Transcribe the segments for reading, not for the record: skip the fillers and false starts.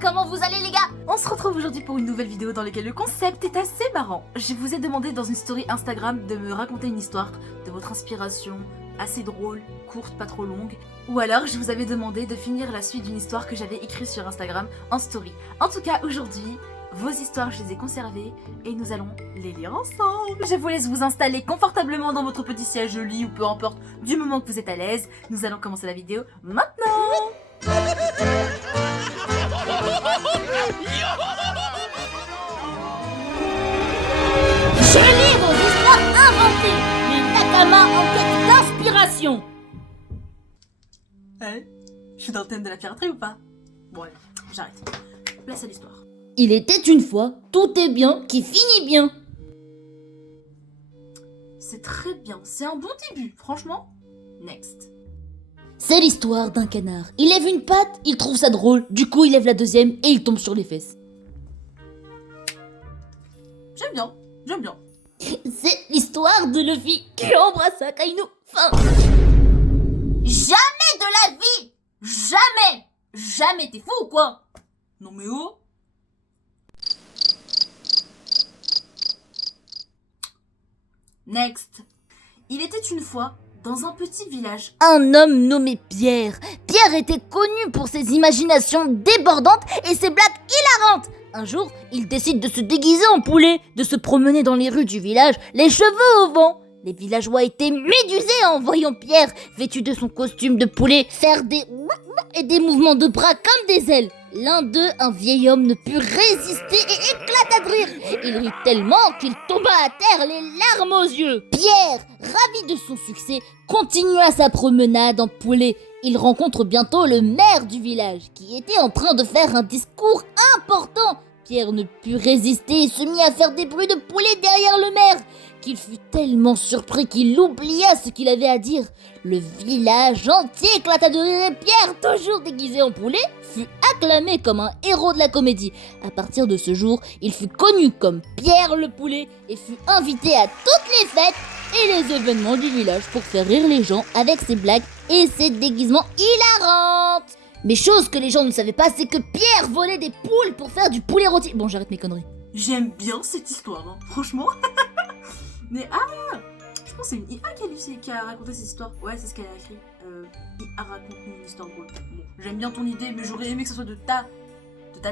comment vous allez les gars? On se retrouve aujourd'hui pour une nouvelle vidéo dans laquelle le concept est assez marrant. Je vous ai demandé dans une story Instagram de me raconter une histoire de votre inspiration, assez drôle, courte, pas trop longue. Ou alors je vous avais demandé de finir la suite d'une histoire que j'avais écrite sur Instagram en story. En tout cas aujourd'hui, vos histoires je les ai conservées et nous allons les lire ensemble. Je vous laisse vous installer confortablement dans votre petit siège de lit ou peu importe, du moment que vous êtes à l'aise. Nous allons commencer la vidéo maintenant. Je lis vos histoires inventées. Les Nakama en quête d'inspiration. Ouais, je suis dans le thème de la piraterie ou pas? Bon allez, j'arrête. Place à l'histoire. Il était une fois, tout est bien qui finit bien. C'est très bien, c'est un bon début, franchement. Next. C'est l'histoire d'un canard. Il lève une patte, il trouve ça drôle, du coup il lève la deuxième et il tombe sur les fesses. J'aime bien, j'aime bien. C'est l'histoire de Luffy qui embrasse Akainu. Fin. Jamais de la vie. Jamais. Jamais, t'es fou ou quoi? Non mais oh. Next. Il était une fois dans un petit village. Un homme nommé Pierre. Pierre était connu pour ses imaginations débordantes et ses blagues hilarantes. Un jour, il décide de se déguiser en poulet, de se promener dans les rues du village, les cheveux au vent. Les villageois étaient médusés en voyant Pierre, vêtu de son costume de poulet, faire des et des mouvements de bras comme des ailes. L'un d'eux, un vieil homme, ne put résister et éclata de rire. Il rit tellement qu'il tomba à terre, les larmes aux yeux. Pierre, ravi de son succès, continua sa promenade en poulet. Il rencontre bientôt le maire du village, qui était en train de faire un discours important. Pierre ne put résister et se mit à faire des bruits de poulet derrière le maire, qu'il fut tellement surpris qu'il oublia ce qu'il avait à dire. Le village entier éclata de rire et Pierre, toujours déguisé en poulet, fut acclamé comme un héros de la comédie. À partir de ce jour, il fut connu comme Pierre le poulet et fut invité à toutes les fêtes et les événements du village pour faire rire les gens avec ses blagues et ses déguisements hilarants. Mais chose que les gens ne savaient pas, c'est que Pierre volait des poules pour faire du poulet rôti. Bon, j'arrête mes conneries. J'aime bien cette histoire, hein. Franchement. Mais je pense que c'est une IA qui a raconté cette histoire. Ouais, c'est ce qu'elle a écrit. IA raconte-nous une histoire drôle. Bon, j'aime bien ton idée, mais j'aurais aimé que ce soit de ta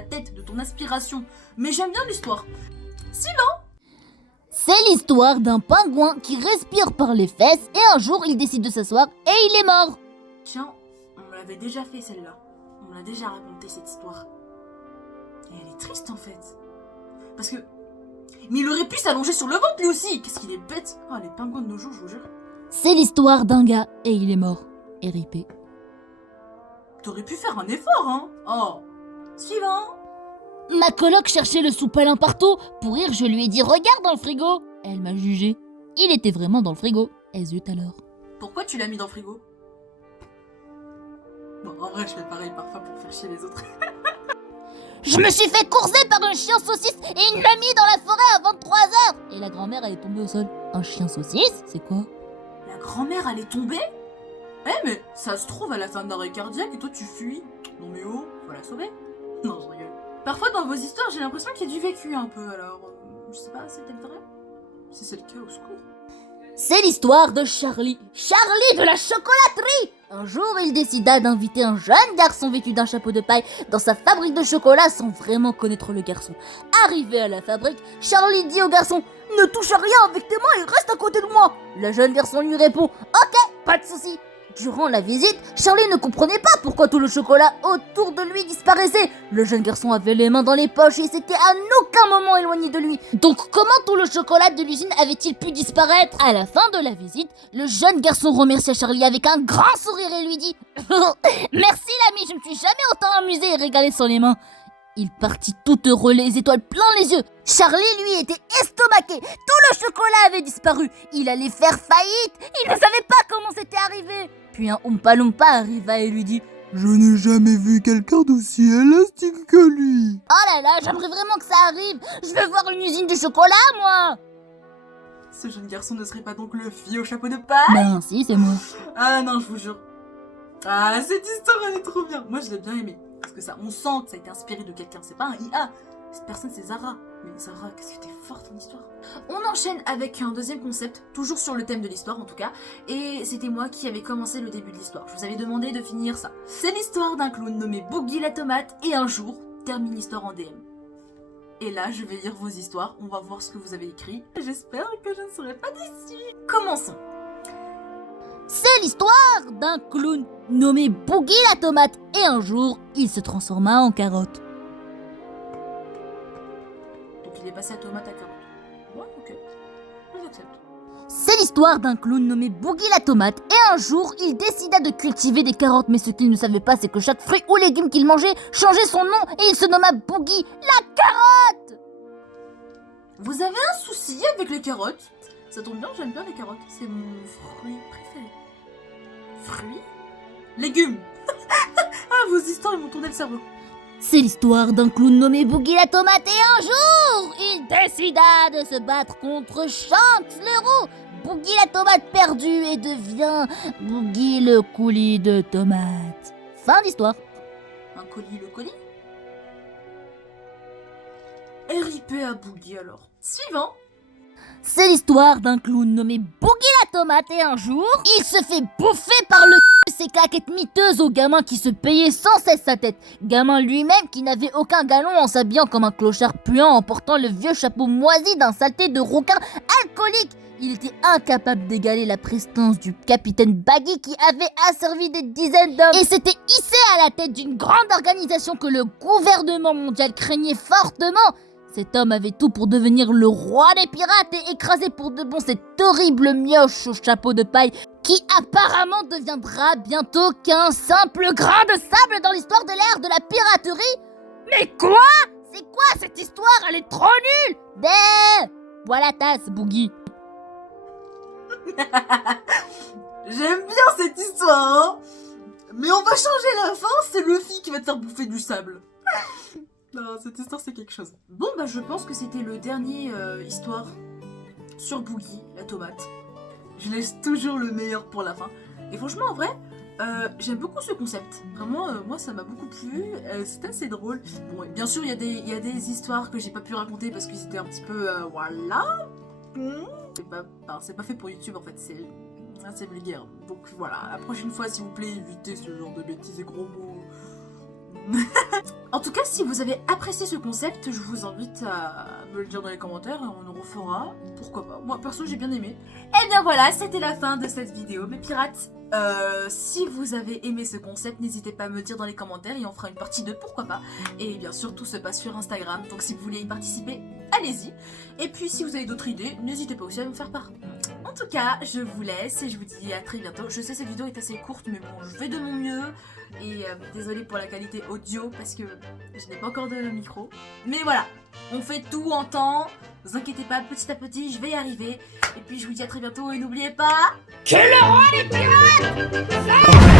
tête, de ton inspiration. Mais j'aime bien l'histoire. Suivant. C'est l'histoire d'un pingouin qui respire par les fesses et un jour il décide de s'asseoir et il est mort. Tiens, on l'avait déjà fait celle-là. On l'a déjà raconté cette histoire. Et elle est triste en fait. Parce que... Mais il aurait pu s'allonger sur le ventre lui aussi. Qu'est-ce qu'il est bête. Oh, les pingouins de nos jours, je vous jure. C'est l'histoire d'un gars et il est mort. R.I.P. T'aurais pu faire un effort, hein. Oh. Suivant. Ma coloc cherchait le sous-palin partout. Pour rire, je lui ai dit « Regarde dans le frigo !» Elle m'a jugé. Il était vraiment dans le frigo. Et zut alors. Pourquoi tu l'as mis dans le frigo? Bon, en vrai, je fais pareil parfois pour faire chier les autres. Je me suis fait courser par un chien saucisse et il m'a mis dans la forêt à 23h. Et la grand-mère, elle est tombée au sol. Un chien saucisse, c'est quoi? La grand-mère, elle est tombée? Eh, mais ça se trouve, à la fin d'un arrêt cardiaque et toi, tu fuis. Non mais oh, faut la sauver. Non, je rigole. Parfois, dans vos histoires, j'ai l'impression qu'il y a du vécu un peu, alors... je sais pas, c'est peut-être vrai? Si c'est le cas, au secours. C'est l'histoire de Charlie. Charlie de la chocolaterie. Un jour, il décida d'inviter un jeune garçon vêtu d'un chapeau de paille dans sa fabrique de chocolat sans vraiment connaître le garçon. Arrivé à la fabrique, Charlie dit au garçon « Ne touche à rien avec tes mains et reste à côté de moi !» Le jeune garçon lui répond « Ok, pas de souci !» Durant la visite, Charlie ne comprenait pas pourquoi tout le chocolat autour de lui disparaissait. Le jeune garçon avait les mains dans les poches et s'était à aucun moment éloigné de lui. Donc comment tout le chocolat de l'usine avait-il pu disparaître? À la fin de la visite, le jeune garçon remercia Charlie avec un grand sourire et lui dit « Merci l'ami, je me suis jamais autant amusé et régalé sans les mains. » Il partit tout heureux, les étoiles plein les yeux. Charlie, lui, était estomaqué. Tout le chocolat avait disparu. Il allait faire faillite. Il ne savait pas comment c'était arrivé. Puis un Oompa Loompa arriva et lui dit « Je n'ai jamais vu quelqu'un d'aussi élastique que lui. » Oh là là, j'aimerais vraiment que ça arrive. Je veux voir une usine de chocolat, moi. Ce jeune garçon ne serait pas donc le fille au chapeau de paille? Ben si, c'est moi. Ah non, je vous jure. Ah, cette histoire, elle est trop bien. Moi, je l'ai bien aimée. parce que ça, on sent que ça a été inspiré de quelqu'un, c'est pas un IA. Cette personne, c'est Zara. Mais Zara, qu'est-ce que t'es forte en histoire. On enchaîne avec un deuxième concept, toujours sur le thème de l'histoire en tout cas, et c'était moi qui avais commencé le début de l'histoire. Je vous avais demandé de finir ça. C'est l'histoire d'un clown nommé Boogie la tomate, et un jour, termine l'histoire en DM. Et là, je vais lire vos histoires, on va voir ce que vous avez écrit. J'espère que je ne serai pas déçue. Commençons. C'est l'histoire d'un clown nommé Boogie la tomate et un jour, il se transforma en carotte. Donc il est passé à tomate à carotte. Ouais, ok. J'accepte. C'est l'histoire d'un clown nommé Boogie la tomate et un jour, il décida de cultiver des carottes, mais ce qu'il ne savait pas, c'est que chaque fruit ou légume qu'il mangeait changeait son nom et il se nomma Boogie la carotte. Vous avez un souci avec les carottes? Ça tombe bien, j'aime bien les carottes. C'est mon fruit préféré. Fruit? Légumes. Ah, vos histoires, ils m'ont tourné le cerveau. C'est l'histoire d'un clown nommé Boogie la tomate et un jour, il décida de se battre contre Shanks le roux. Boogie la tomate perdue et devient Boogie le coulis de tomates. Fin d'histoire. Un colis, le colis? RIP à Boogie alors. Suivant. C'est l'histoire d'un clown nommé Boogie la tomate et un jour, il se fait bouffer par le de ses claquettes miteuses au gamin qui se payait sans cesse sa tête. Gamin lui-même qui n'avait aucun galon en s'habillant comme un clochard puant en portant le vieux chapeau moisi d'un saleté de requin alcoolique. Il était incapable d'égaler la prestance du capitaine Baggy qui avait asservi des dizaines d'hommes et s'était hissé à la tête d'une grande organisation que le gouvernement mondial craignait fortement. Cet homme avait tout pour devenir le roi des pirates et écraser pour de bon cette horrible mioche au chapeau de paille qui apparemment deviendra bientôt qu'un simple grain de sable dans l'histoire de l'ère de la piraterie. Mais quoi? C'est quoi cette histoire? Elle est trop nulle. Bé, bois la tasse, Boogie. J'aime bien cette histoire, hein. Mais on va changer la fin, c'est Luffy qui va te faire bouffer du sable. Non, cette histoire c'est quelque chose. Bon bah je pense que c'était le dernier histoire sur Boogie, la tomate. Je laisse toujours le meilleur pour la fin. Et franchement en vrai, j'aime beaucoup ce concept. Vraiment, moi ça m'a beaucoup plu, c'est assez drôle. Bon, et bien sûr il y a des histoires que j'ai pas pu raconter parce qu'ils étaient un petit peu... voilà. C'est pas fait pour YouTube en fait, c'est vulgaire. Donc voilà, la prochaine fois s'il vous plaît, évitez ce genre de bêtises et gros mots. En tout cas, si vous avez apprécié ce concept, je vous invite à me le dire dans les commentaires et on en refera. Pourquoi pas. Moi, perso, j'ai bien aimé. Et bien voilà, c'était la fin de cette vidéo. Mes pirates, si vous avez aimé ce concept, n'hésitez pas à me le dire dans les commentaires et on fera une partie 2, pourquoi pas. Et bien sûr, tout se passe sur Instagram, donc si vous voulez y participer, allez-y. Et puis, si vous avez d'autres idées, n'hésitez pas aussi à me faire part. En tout cas, je vous laisse et je vous dis à très bientôt. Je sais, cette vidéo est assez courte, mais bon, je fais de mon mieux. Et désolée pour la qualité audio parce que je n'ai pas encore de micro. Mais voilà, on fait tout en temps. Ne vous inquiétez pas, petit à petit, je vais y arriver. Et puis je vous dis à très bientôt et n'oubliez pas... Que le roi des pirates